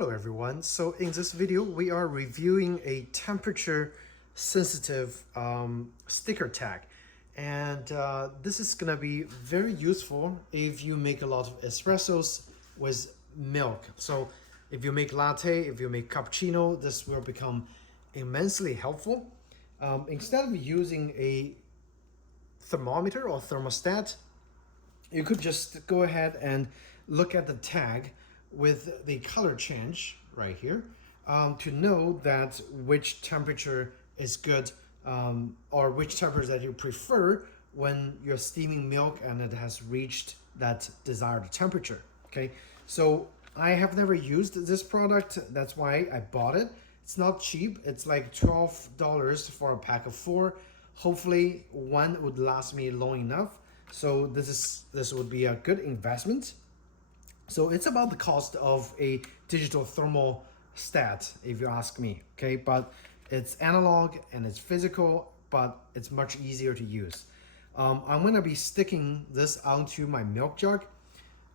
Hello everyone. So in this video, we are reviewing a temperature sensitive sticker tag. And this is gonna be very useful if you make a lot of espressos with milk. So if you make latte, if you make cappuccino, this will become immensely helpful. Instead of using a thermometer or thermostat, you could just go ahead and look at the tag with the color change right here to know that which temperature is good or which temperature that you prefer when you're steaming milk and it has reached that desired temperature. Okay, so I have never used this product, that's why I bought it. It's not cheap, it's like $12 for a pack of 4. Hopefully one would last me long enough. So this would be a good investment. So it's about the cost of a digital thermostat, if you ask me, okay? But it's analog and it's physical, but it's much easier to use. I'm gonna be sticking this onto my milk jug.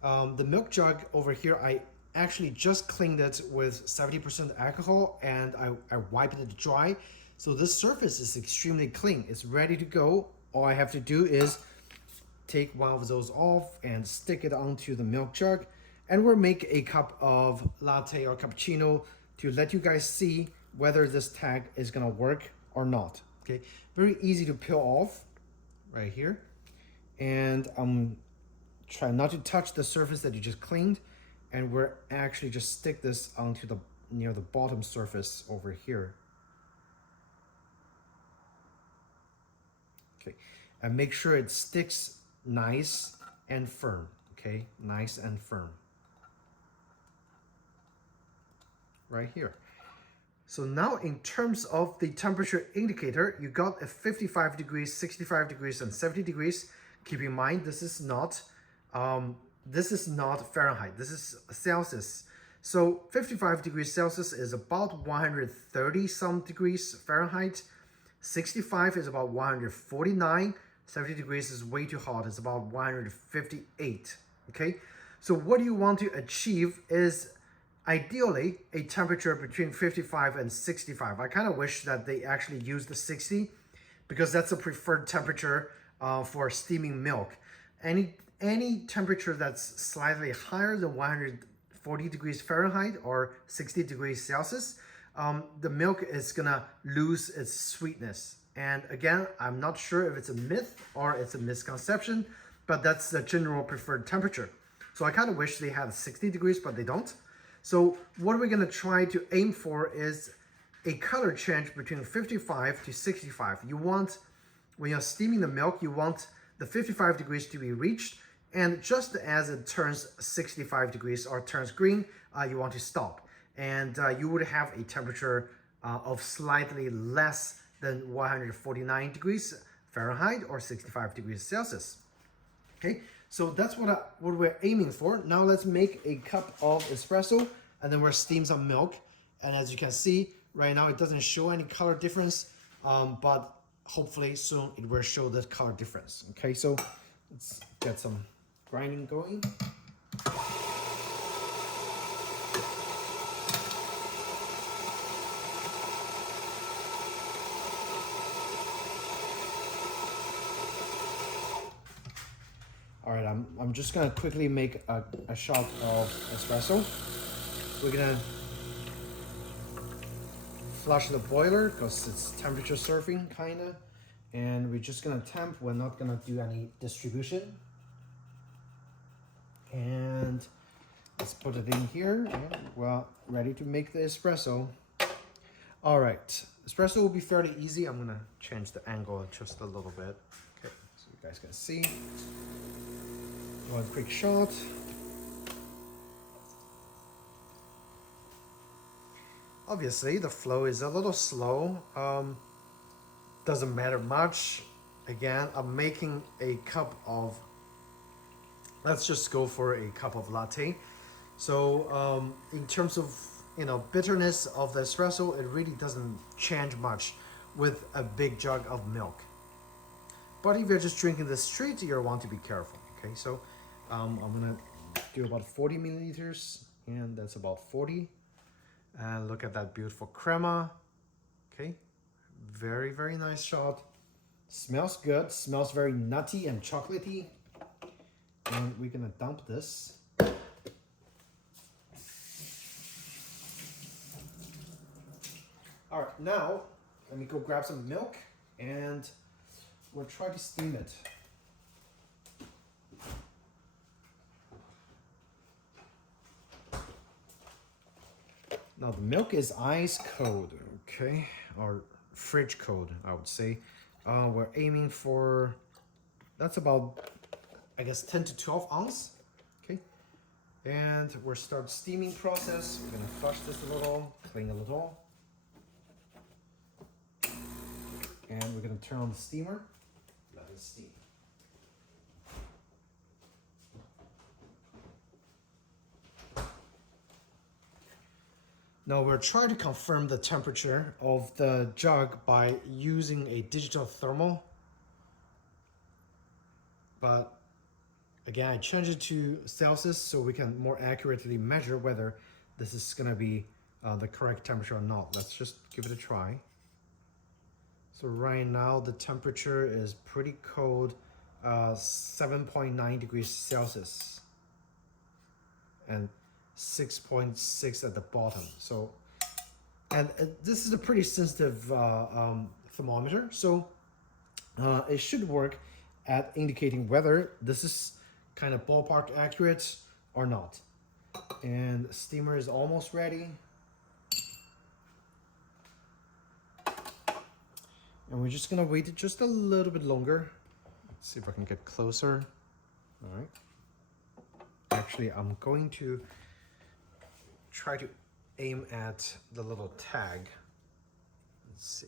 The milk jug over here, I actually just cleaned it with 70% alcohol and I wiped it dry. So this surface is extremely clean. It's ready to go. All I have to do is take one of those off and stick it onto the milk jug, and we'll make a cup of latte or cappuccino to let you guys see whether this tag is gonna work or not. Okay, very easy to peel off right here, and try not to touch the surface that you just cleaned, and we're actually just stick this onto the near the bottom surface over here. Okay, and make sure it sticks nice and firm. Okay, nice and firm right here. So now in terms of the temperature indicator, you got a 55 degrees, 65 degrees, and 70 degrees. Keep in mind, this is not Fahrenheit, this is Celsius. So 55 degrees Celsius is about 130 some degrees Fahrenheit. 65 is about 149. 70 degrees is way too hot, it's about 158, okay? So what you want to achieve is ideally a temperature between 55 and 65. I kind of wish that they actually use the 60 because that's a preferred temperature for steaming milk. Any temperature that's slightly higher than 140 degrees Fahrenheit or 60 degrees Celsius, the milk is gonna lose its sweetness. And again, I'm not sure if it's a myth or it's a misconception, but that's the general preferred temperature. So I kind of wish they had 60 degrees, but they don't. So what we're gonna try to aim for is a color change between 55 to 65. You want, when you're steaming the milk, you want the 55 degrees to be reached, and just as it turns 65 degrees or turns green, you want to stop. And you would have a temperature of slightly less than 149 degrees Fahrenheit or 65 degrees Celsius. Okay, so that's what we're aiming for. Now let's make a cup of espresso, and then we'll steam some milk. And as you can see, right now it doesn't show any color difference, but hopefully soon it will show the color difference. Okay, so let's get some grinding going. All right, I'm just gonna quickly make a shot of espresso. We're gonna flush the boiler because it's temperature surfing kinda, and we're just gonna temp. We're not gonna do any distribution. And let's put it in here, and we're ready to make the espresso. All right, espresso will be fairly easy. I'm gonna change the angle just a little bit. Okay, so you guys can see. One quick shot. Obviously, the flow is a little slow. Doesn't matter much. Again, I'm making a cup of, let's just go for a cup of latte. So in terms of, bitterness of the espresso, it really doesn't change much with a big jug of milk. But if you're just drinking this straight, you'll want to be careful. Okay, so I'm gonna do about 40 milliliters, and that's about 40. And look at that beautiful crema. Okay, very, very nice shot. Smells good, smells very nutty and chocolatey. And we're gonna dump this. All right, now let me go grab some milk and we'll try to steam it. Now the milk is ice cold, okay, or fridge cold, I would say. We're aiming for, that's about, I guess, 10 to 12 ounce, okay. And we'll start steaming process. We're gonna flush this a little, clean a little. And we're gonna turn on the steamer, let it steam. Now we're trying to confirm the temperature of the jug by using a digital thermal. But again, I changed it to Celsius so we can more accurately measure whether this is gonna be the correct temperature or not. Let's just give it a try. So right now the temperature is pretty cold, 7.9 degrees Celsius. And 6.6 at the bottom. So, and this is a pretty sensitive thermometer, so it should work at indicating whether this is kind of ballpark accurate or not. And the steamer is almost ready. And we're just gonna wait just a little bit longer. Let's see if I can get closer. All right. Actually, I'm going to try to aim at the little tag. Let's see.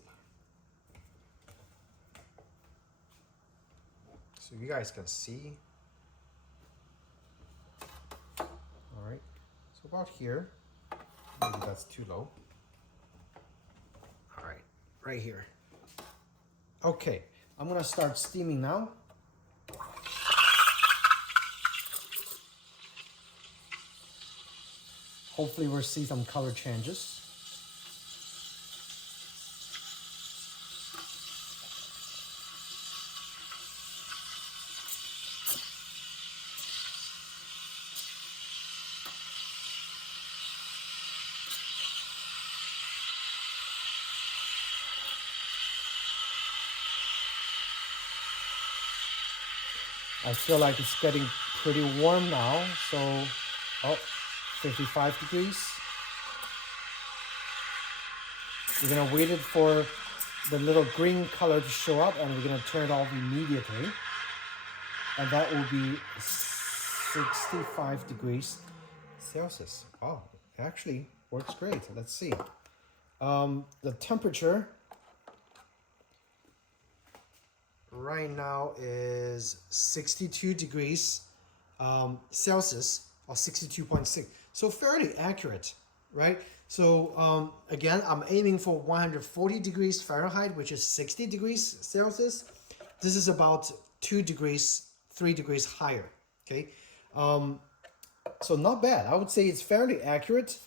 So you guys can see. All right, so about here. Maybe that's too low. All right, right here. Okay, I'm gonna start steaming now. Hopefully we'll see some color changes. I feel like it's getting pretty warm now, so, oh, 55 degrees. We're gonna wait it for the little green color to show up and we're gonna turn it off immediately. And that will be 65 degrees Celsius. Oh, it actually works great. Let's see. The temperature right now is 62 degrees Celsius, or 62.6. So fairly accurate, right? So again, I'm aiming for 140 degrees Fahrenheit, which is 60 degrees Celsius. This is about 2 degrees, 3 degrees higher, okay? So not bad. I would say it's fairly accurate.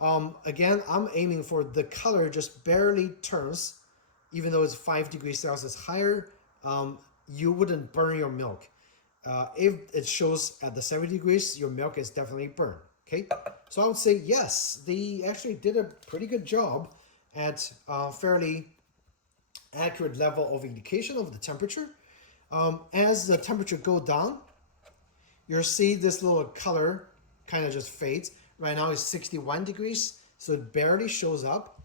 Again, I'm aiming for the color just barely turns, even though it's 5 degrees Celsius higher. You wouldn't burn your milk. If it shows at the 70 degrees, your milk is definitely burned. Okay, so I would say yes, they actually did a pretty good job at fairly accurate level of indication of the temperature. As the temperature go down, you'll see this little color kind of just fades. Right now it's 61 degrees, so it barely shows up.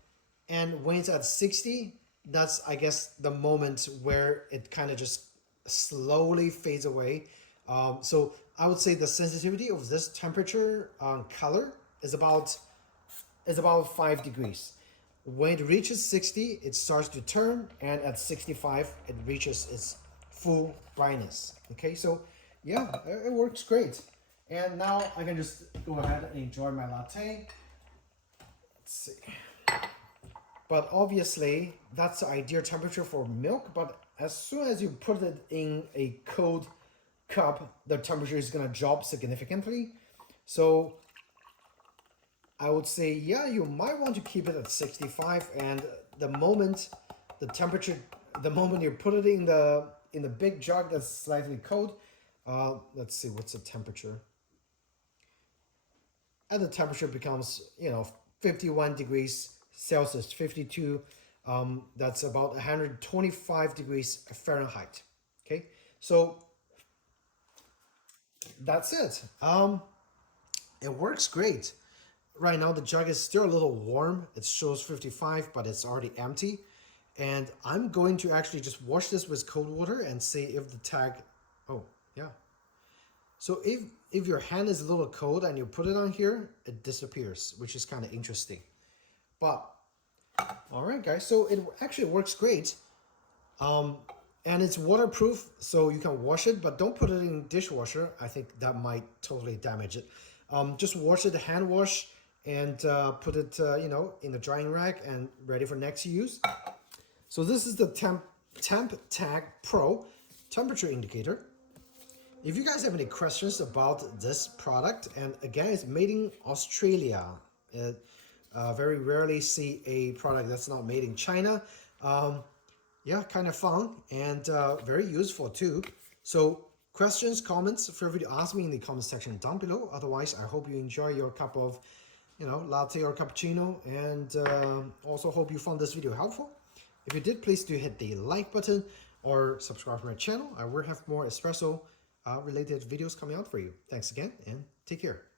And when it's at 60, that's, I guess, the moment where it kind of just slowly fades away. So I would say the sensitivity of this temperature color is about 5 degrees. When it reaches 60, it starts to turn, and at 65, it reaches its full brightness. Okay, so yeah, it works great. And now I can just go ahead and enjoy my latte. Let's see. But obviously, that's the ideal temperature for milk. But as soon as you put it in a cold cup, the temperature is going to drop significantly. So I would say, yeah, you might want to keep it at 65, and the moment the temperature, the moment you put it in the big jug that's slightly cold, let's see, what's the temperature? And the temperature becomes, 51 degrees Celsius, 52, that's about 125 degrees Fahrenheit. Okay, so that's it. It works great. Right now the jug is still a little warm. It shows 55, but it's already empty. And I'm going to actually just wash this with cold water and see if the tag, oh yeah. So if your hand is a little cold and you put it on here, it disappears, which is kind of interesting. But all right, guys, so it actually works great. And it's waterproof, so you can wash it, but don't put it in dishwasher. I think that might totally damage it. Just wash it, hand wash, and put it, in the drying rack and ready for next use. So this is the TempTag Pro temperature indicator. If you guys have any questions about this product, and again, it's made in Australia. Very rarely see a product that's not made in China. Yeah, kind of fun and very useful too. So questions, comments, feel free to ask me in the comment section down below. Otherwise, I hope you enjoy your cup of, latte or cappuccino, and also hope you found this video helpful. If you did, please do hit the like button or subscribe to my channel. I will have more espresso related videos coming out for you. Thanks again and take care.